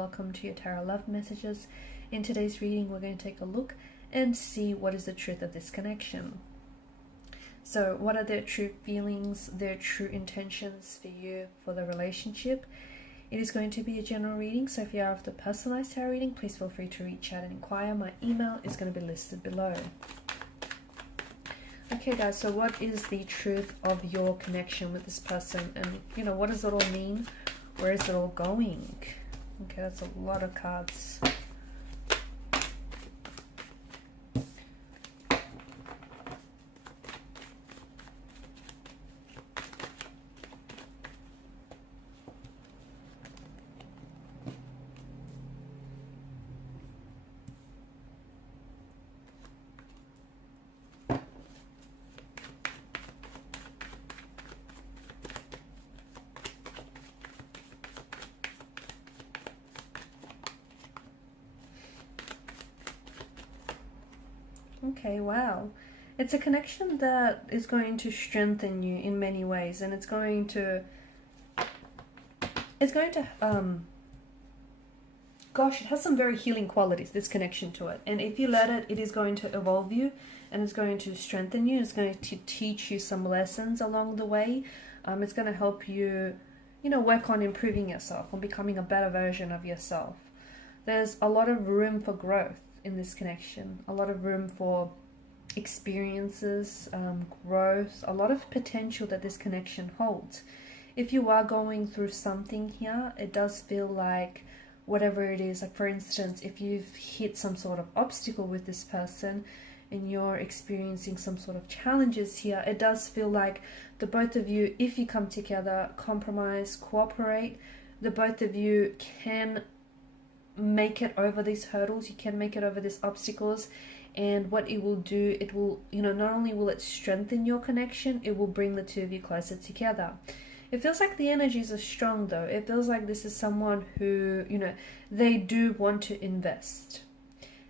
welcome to your Tarot Love Messages. In today's reading, we're going to take a look and see what is the truth of this connection. So what are their true feelings, their true intentions for you, for the relationship? It is going to be a general reading, so if you are after personalized tarot reading, please feel free to reach out and inquire. My email is going to be listed below. Okay guys, so what is the truth of your connection with this person? And what does it all mean? Where is it all going? Okay, that's a lot of cards. Okay, wow. It's a connection that is going to strengthen you in many ways, and it's going to gosh, it has some very healing qualities, this connection to it. And if you let it, it is going to evolve you, and it's going to strengthen you. It's going to teach you some lessons along the way. It's going to help you, work on improving yourself, on becoming a better version of yourself. There's a lot of room for growth in this connection, a lot of room for experiences, growth, a lot of potential that this connection holds. If you are going through something here, it does feel like whatever it is, like for instance, if you've hit some sort of obstacle with this person and you're experiencing some sort of challenges here, it does feel like the both of you, if you come together, compromise, cooperate, the both of you can make it over these hurdles, you can make it over these obstacles. And what it will do, it will, not only will it strengthen your connection, it will bring the two of you closer together. It feels like the energies are strong though. It feels like this is someone who, they do want to invest.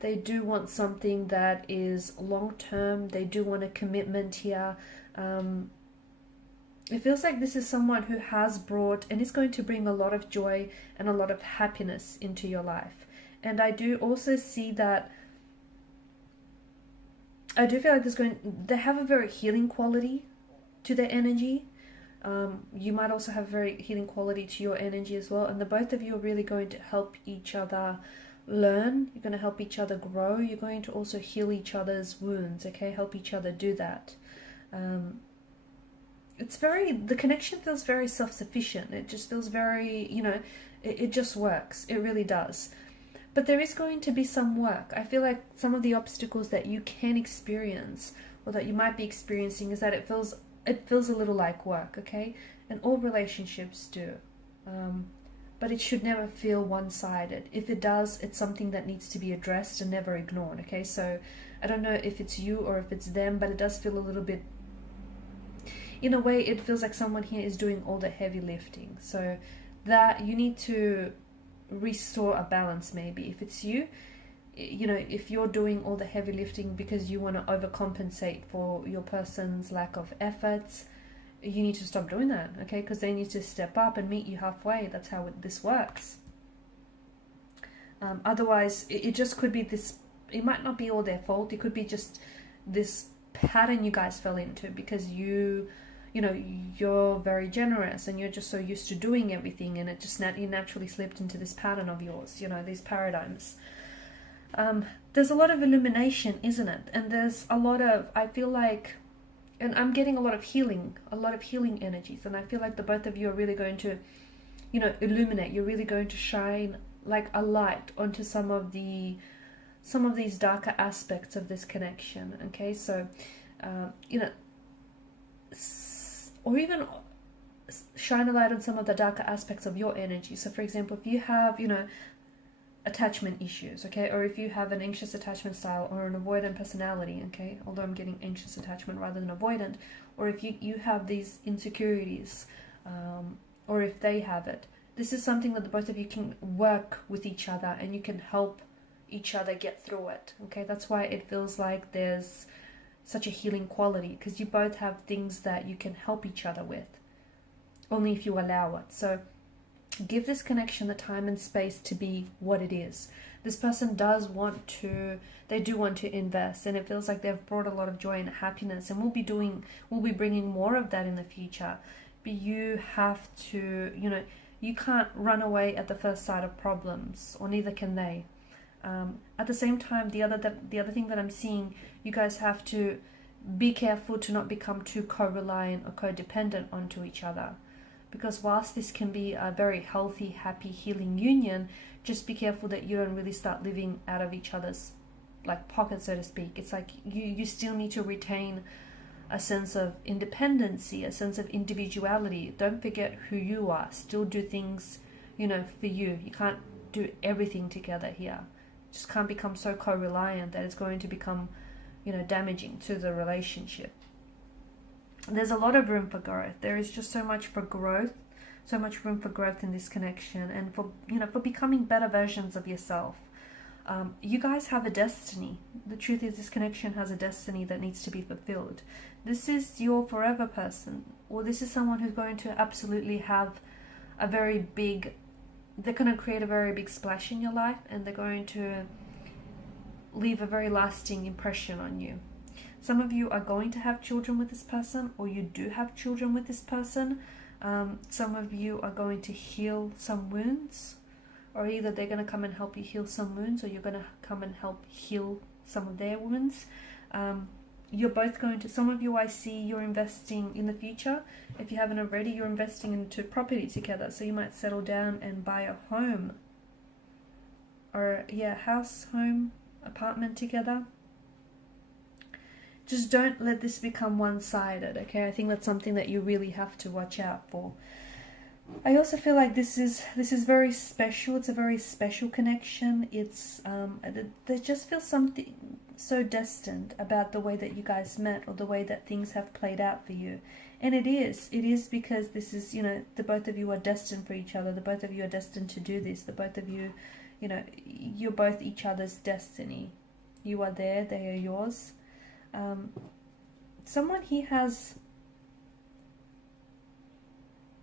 They do want something that is long-term. They do want a commitment here. It feels like this is someone who has brought and is going to bring a lot of joy and a lot of happiness into your life. And I do also see that, I do feel like they have a very healing quality to their energy. You might also have a very healing quality to your energy as well. And the both of you are really going to help each other learn. You're going to help each other grow. You're going to also heal each other's wounds, okay? Help each other do that. The connection feels very self-sufficient. It just feels very, it just works. It really does. But there is going to be some work. I feel like some of the obstacles that you can experience or that you might be experiencing is that it feels a little like work, okay? And all relationships do. But it should never feel one-sided. If it does, it's something that needs to be addressed and never ignored, okay? So I don't know if it's you or if it's them, but it does feel a little bit, in a way, it feels like someone here is doing all the heavy lifting. So that you need to restore a balance maybe. If it's you, if you're doing all the heavy lifting because you want to overcompensate for your person's lack of efforts, you need to stop doing that, okay? Because they need to step up and meet you halfway. That's how this works. Otherwise, it just could be this, it might not be all their fault. It could be just this pattern you guys fell into because you're very generous and you're just so used to doing everything, and it just you naturally slipped into this pattern of yours, these paradigms. There's a lot of illumination, isn't it? And there's a lot of, I feel like, and I'm getting a lot of healing energies, and I feel like the both of you are really going to, illuminate. You're really going to shine like a light onto some of these darker aspects of this connection, okay? So, or even shine a light on some of the darker aspects of your energy. So for example, if you have, attachment issues, okay, or if you have an anxious attachment style or an avoidant personality, okay, although I'm getting anxious attachment rather than avoidant, or if you have these insecurities, or if they have it, this is something that the both of you can work with each other and you can help each other get through it, okay? That's why it feels like there's such a healing quality, because you both have things that you can help each other with, only if you allow it. So Give this connection the time and space to be what it is. This person does want to, they do want to invest, and it feels like they've brought a lot of joy and happiness, and we'll be bringing more of that in the future. But you have to, you can't run away at the first sight of problems, or neither can they. At the same time, the other thing that I'm seeing, you guys have to be careful to not become too co-reliant or codependent onto each other. Because whilst this can be a very healthy, happy, healing union, just be careful that you don't really start living out of each other's pocket, so to speak. It's like you still need to retain a sense of independency, a sense of individuality. Don't forget who you are. Still do things, for you. You can't do everything together here. Just can't become so co-reliant that it's going to become, damaging to the relationship. There's a lot of room for growth. There is just so much for growth, so much room for growth in this connection, and for becoming better versions of yourself. You guys have a destiny. The truth is, this connection has a destiny that needs to be fulfilled. This is your forever person, or this is someone who's going to absolutely have a very big, they're going to create a very big splash in your life, and they're going to leave a very lasting impression on you. Some of you are going to have children with this person, or you do have children with this person. Some of you are going to heal some wounds, or either they're going to come and help you heal some wounds, or you're going to come and help heal some of their wounds. You're both going to, some of you, I see you're investing in the future. If you haven't already, you're investing into property together. So you might settle down and buy a home, or house, home, apartment together. Just don't let this become one-sided, okay? I think that's something that you really have to watch out for. I also feel like this is very special. It's a very special connection. It's there just feels something so destined about the way that you guys met, or the way that things have played out for you. And it is because this is, the both of you are destined for each other. The both of you are destined to do this. The both of you, you're both each other's destiny. You are there, they are yours. Someone here has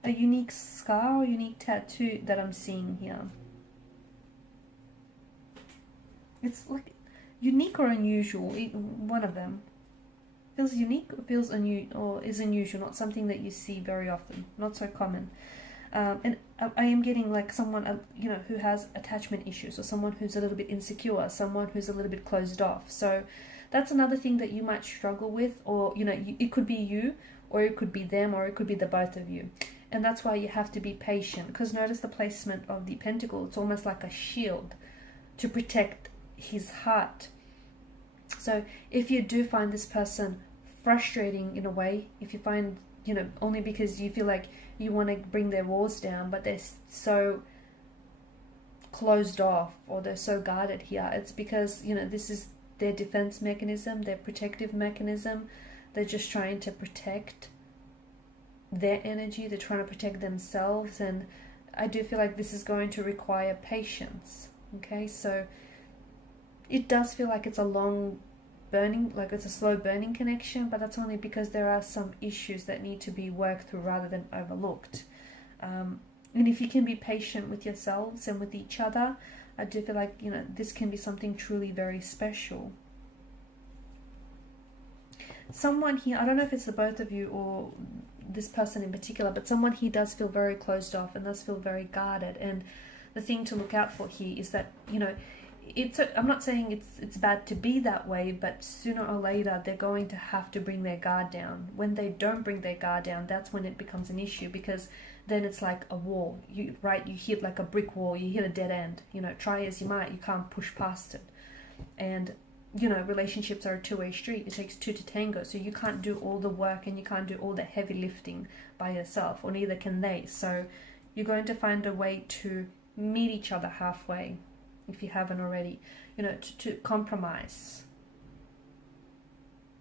a unique scar or unique tattoo that I'm seeing here. It's like unique or unusual, one of them. Feels unique or feels or is unusual, not something that you see very often, not so common. And I am getting like someone, who has attachment issues, or someone who's a little bit insecure, someone who's a little bit closed off. So that's another thing that you might struggle with, or, it could be you, or it could be them, or it could be the both of you. And that's why you have to be patient, because notice the placement of the pentacle. It's almost like a shield to protect his heart. So if you do find this person frustrating in a way, if you find, only because you feel like you want to bring their walls down, but they're so closed off, or they're so guarded here, it's because, this is their defense mechanism, their protective mechanism. They're just trying to protect their energy. They're trying to protect themselves. And I do feel like this is going to require patience. Okay, so it does feel like it's a long burning, like it's a slow burning connection, but that's only because there are some issues that need to be worked through rather than overlooked. And if you can be patient with yourselves and with each other, I do feel like, this can be something truly very special. Someone here, I don't know if it's the both of you or this person in particular, but someone here does feel very closed off and does feel very guarded. And the thing to look out for here is that, I'm not saying it's bad to be that way, but sooner or later they're going to have to bring their guard down. When they don't bring their guard down, that's when it becomes an issue, because then it's like a wall. You hit like a brick wall, you hit a dead end. Try as you might, you can't push past it. And relationships are a two-way street. It takes two to tango. So you can't do all the work and you can't do all the heavy lifting by yourself, or neither can they. So you're going to find a way to meet each other halfway, if you haven't already, to compromise,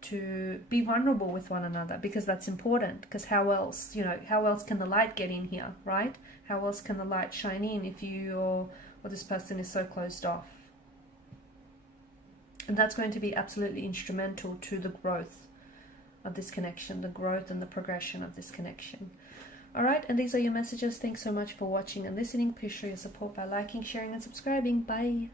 to be vulnerable with one another, because that's important. Because how else can the light get in here, right? How else can the light shine in if you or this person is so closed off? And that's going to be absolutely instrumental to the growth of this connection, the growth and the progression of this connection. Alright, and these are your messages. Thanks so much for watching and listening. Please show your support by liking, sharing, and subscribing. Bye.